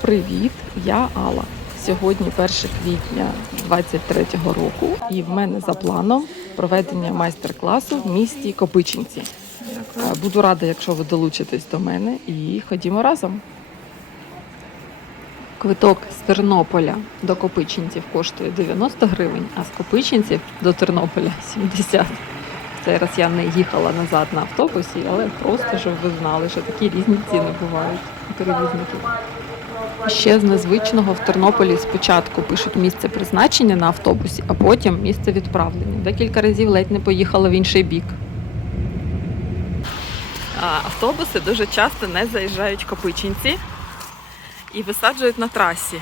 Привіт, я Алла. Сьогодні 1 квітня 23-го року, і в мене за планом проведення майстер-класу в місті Копичинці. Е, Буду рада, якщо ви долучитесь до мене, і ходімо разом. Квиток з Тернополя до Копичинців коштує 90 гривень, а з Копичинців до Тернополя 70. Цей раз я не їхала назад на автобусі, але просто щоб ви знали, що такі різні ціни бувають у перевізників. Ще з незвичного в Тернополі спочатку пишуть місце призначення на автобусі, а потім місце відправлення. Декілька разів ледь не поїхала в інший бік. Автобуси дуже часто не заїжджають Копичинці і висаджують на трасі.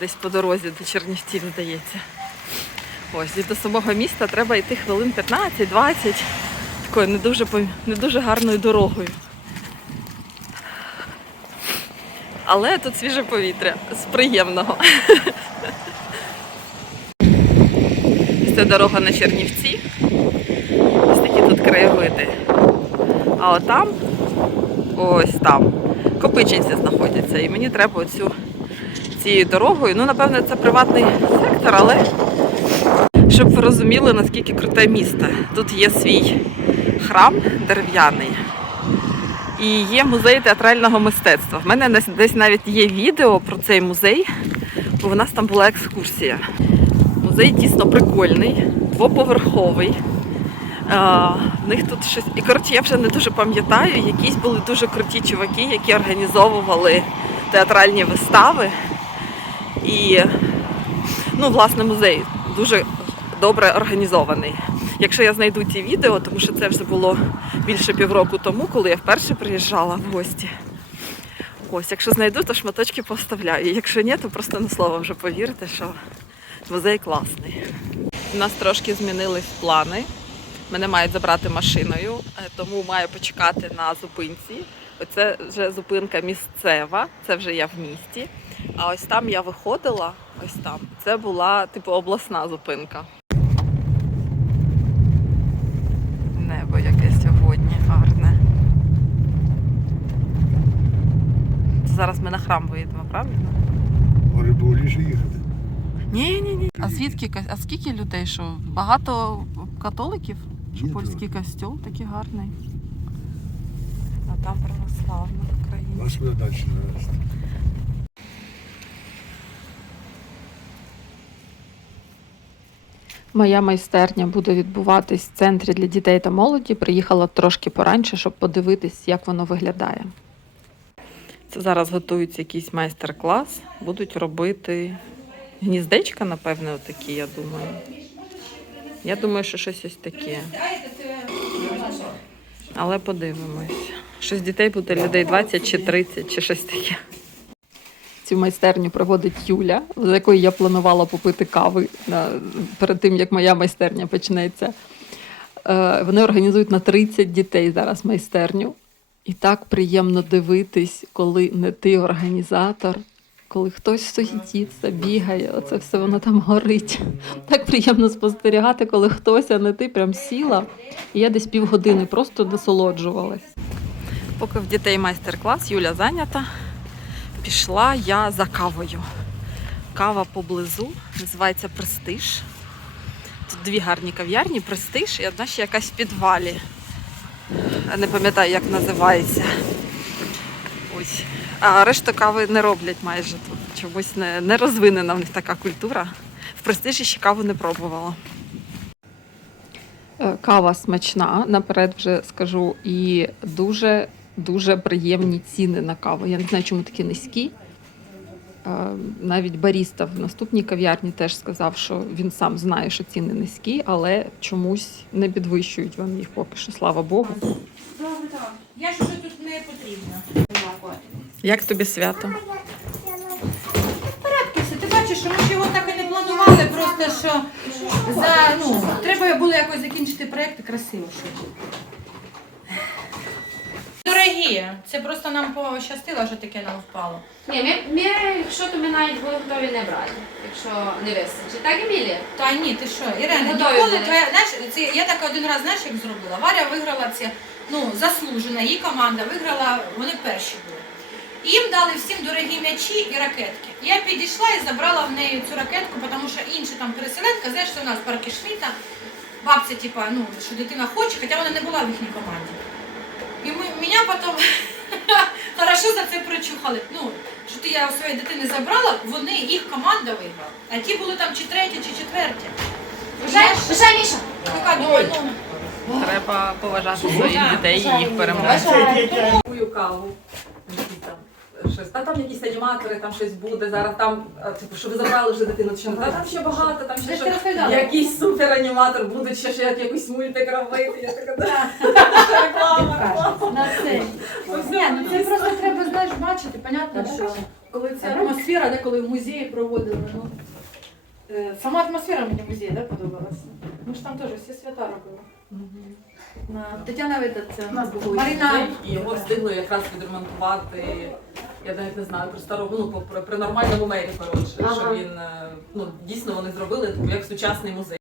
Десь по дорозі до Чернівців, здається. Ось, і до самого міста треба йти хвилин 15-20 такою не дуже, не дуже гарною дорогою. Але тут свіже повітря з приємного. Це дорога на Чернівці. Ось такі тут краєвиди. А отам, ось там, копичинці знаходяться. І мені треба оцю цією дорогою. Ну, напевно, це приватний сектор, але щоб ви розуміли, наскільки круте місто. Тут є свій храм дерев'яний і є музей театрального мистецтва. В мене десь- навіть є відео про цей музей, бо в нас там була екскурсія. Музей дійсно прикольний, двоповерховий. В них тут щось. І коротше, я вже не дуже пам'ятаю, якісь були дуже круті чуваки, які організовували театральні вистави. І ну, власне, музей дуже добре організований. Якщо я знайду ті відео, тому що це вже було більше півроку тому, коли я вперше приїжджала в гості. Ось, якщо знайду, то шматочки поставляю. Якщо ні, то просто на слово вже повірте, що музей класний. У нас трошки змінились плани. Мене мають забрати машиною, е, тому маю почекати на зупинці. Оце вже зупинка місцева, це вже я в місті. А ось там я виходила, ось там. Це була типу обласна зупинка. Небо яке сьогодні гарне. Зараз ми на храм виїдемо, правильно? Може було ліше їхати. Ні, ні, ні. А звідки а скільки людей? Що багато католиків? Що Є польський костюм такий гарний. А там православна країна. Вас буде далі навести. Моя майстерня буде відбуватись в центрі для дітей та молоді. Приїхала трошки пораньше, щоб подивитись, як воно виглядає. Зараз готується якийсь майстер-клас. Будуть робити гніздечка, напевне, отакі, я думаю. Я думаю, що щось ось таке. Але подивимось. Щось дітей буде людей 20 чи 30, чи щось таке. Цю майстерню проводить Юля, з якої я планувала попити кави перед тим, як моя майстерня почнеться. Е, вони організують на 30 дітей зараз майстерню. І так приємно дивитись, коли не ти організатор, коли хтось суетиться, бігає, оце все воно там горить. Так приємно спостерігати, коли хтось, а не ти прям сіла. І я десь півгодини просто насолоджувалась. Поки в дітей майстер-клас, Юля зайнята, пішла я за кавою. Кава поблизу, називається Престиж. Тут дві гарні кав'ярні, престиж і одна ще якась в підвалі. Не пам'ятаю, як називається. Ось. А решту кави не роблять майже тут. Чомусь не, не розвинена в них така культура. В престижі ще каву не пробувала. Е, Кава смачна, наперед вже скажу, і дуже дуже приємні ціни на каву. Я не знаю, чому такі низькі. Е, Навіть баріста в наступній кав'ярні теж сказав, що він сам знає, що ціни низькі, але чомусь не підвищують вони їх поки що, слава Богу. Добре, так. Я ж уже тут не потрібна. Як тобі свято? Порядки все. Ти бачиш, що ми ж його так і не планували, просто що за, ну, треба було якось закінчити проєкт красиво. Що. Дорогі, це просто нам пощастило, що таке нам впало. Ні, ми, ми, якщо то ми навіть були готові не брати, якщо не вистачить. Так, Емілія? Та ні, ти що, Ірена, Готові ніколи були. твоя, знаєш, це, я так один раз, знаєш, як зробила. Варя виграла це, ну, заслужена, її команда виграла, вони перші були. І їм дали всім дорогі м'ячі і ракетки. Я підійшла і забрала в неї цю ракетку, тому що інша там переселенка, знаєш, що у нас парки Шміта, бабця, типа, ну, що дитина хоче, хоча вона не була в їхній команді. І ми, мене потім хорошо за це прочухали. Ну, що ти я у своєї дитини забрала, вони, їх команда виграла. А ті були там чи треті, чи четверті. Вже, Міша. Така думаю, ну, Треба поважати своїх дітей і їх перемогти. Каву. Щось. Та там якісь аніматори, там щось буде. Зараз там, а, типу, що ви забрали вже дитину, чи не Та там ще багато, там ще Десь щось. Якийсь супераніматор буде, ще як якийсь мультик робити. Я така, да. Реклама, реклама. на це. Ні, ну це просто треба, знаєш, бачити. Понятно, що коли ця атмосфера, де коли в музеї проводили, ну. е, Сама атмосфера мені в музеї да, подобалася. Ми ж там теж всі свята робили. Тетяна Вида, це Марина. І його встигли якраз відремонтувати. Я навіть не знаю, при старому, ну, при, при нормальному мері, коротше, що він, е, ну, дійсно вони зробили, типу, як сучасний музей.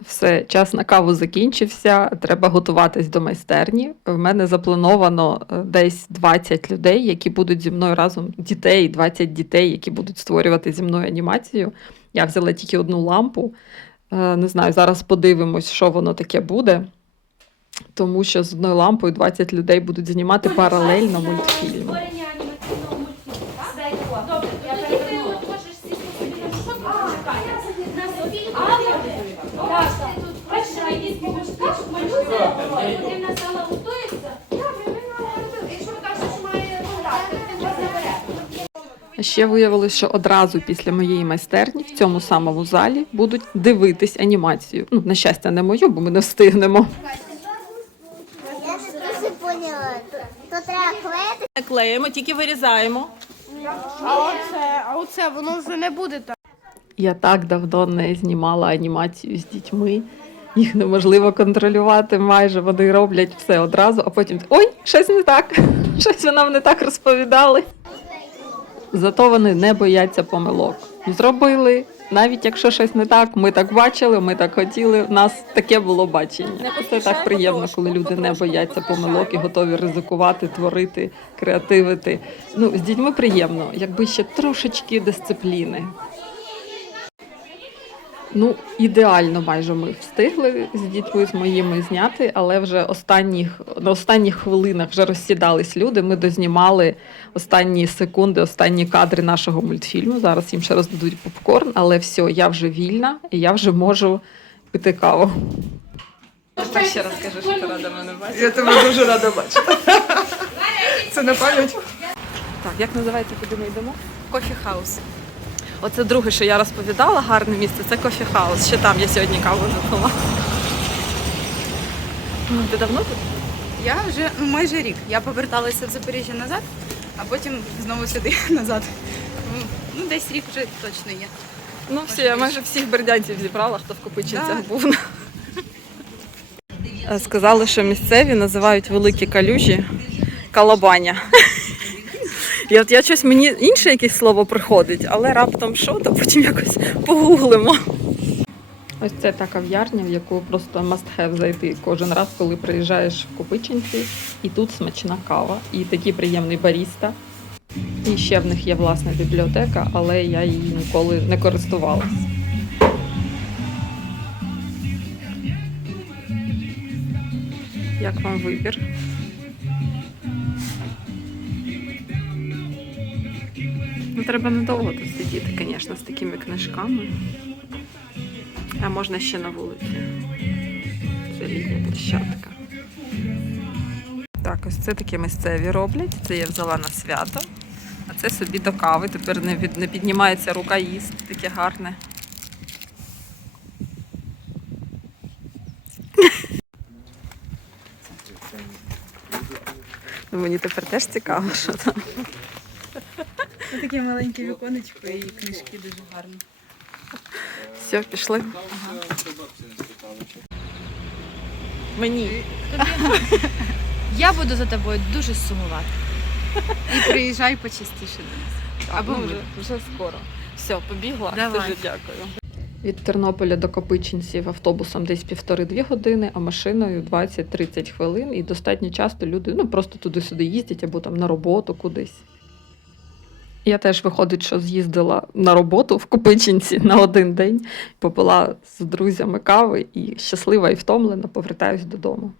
Все, час на каву закінчився. Треба готуватись до майстерні. В мене заплановано е, десь 20 людей, які будуть зі мною разом дітей, 20 дітей, які будуть створювати зі мною анімацію. Я взяла тільки одну лампу. Е, Не знаю, зараз подивимось, що воно таке буде. Тому що з одною лампою 20 людей будуть знімати паралельно наберете. Ще виявилось, що одразу після моєї майстерні в цьому самому залі будуть дивитись анімацію. Ну, на щастя, не мою, бо ми не встигнемо. Я не дуже поняла. То, то треба клеїти. Клеїмо, тільки вирізаємо. А оце, а оце воно вже не буде так. Я так давно не знімала анімацію з дітьми. Їх неможливо контролювати майже. Вони роблять все одразу, а потім ой, щось не так. Щось ви нам не так розповідали. Зато вони не бояться помилок. Зробили, навіть якщо щось не так, ми так бачили, ми так хотіли. У нас таке було бачення. Це так приємно, коли люди не бояться помилок і готові ризикувати, творити, креативити. Ну, з дітьми приємно, якби ще трошечки дисципліни. Ну, ідеально майже ми встигли з дітьми з моїми зняти, але вже останніх, на останніх хвилинах вже розсідались люди. Ми дознімали останні секунди, останні кадри нашого мультфільму. Зараз їм ще роздадуть попкорн, але все, я вже вільна і я вже можу пити каву. Ще раз кажи, що ти рада мене бачити. Я тебе дуже рада бачити. Це на пам'ять. Так, як називається, куди ми йдемо? Кофі хаус. Оце друге, що я розповідала, гарне місце, це кофі хаус. Ще там я сьогодні каву запила. Ти давно тут? Я вже ну, майже рік. Я поверталася в Запоріжжя назад, а потім знову сюди назад. Ну, Ну, десь рік вже точно є. Ну, всі, я майже всіх бердянців зібрала, хто в Копичинцях Да. був. Сказали, що місцеві називають великі калюжі калабаня. І от я щось мені інше якесь слово приходить, але раптом що, то потім якось погуглимо. Ось це та кав'ярня, в яку просто must have зайти кожен раз, коли приїжджаєш в Копичинці. І тут смачна кава, і такий приємний баріста. І ще в них є власна бібліотека, але я її ніколи не користувалась. Як вам вибір? Ну, треба недовго тут сидіти, звісно, з такими книжками. А можна ще на вулиці. Це літня площадка. Так, ось це такі місцеві роблять. Це я взяла на свято. А це собі до кави. Тепер не, від, не піднімається рука їсти. Таке гарне. Мені тепер теж цікаво, що там. Таке маленьке віконечко і книжки дуже гарні. Все, пішли. Мені. Я буду за тобою дуже сумувати. І приїжджай почастіше до нас. Або Або вже, ми. вже скоро. Все, побігла. Давай. Дуже дякую. Від Тернополя до Копичинців автобусом десь півтори-дві години, а машиною 20-30 хвилин. І достатньо часто люди ну, просто туди-сюди їздять або там на роботу кудись. Я теж виходить, що з'їздила на роботу в Копичинці на один день, попила з друзями кави і щаслива і втомлена повертаюсь додому.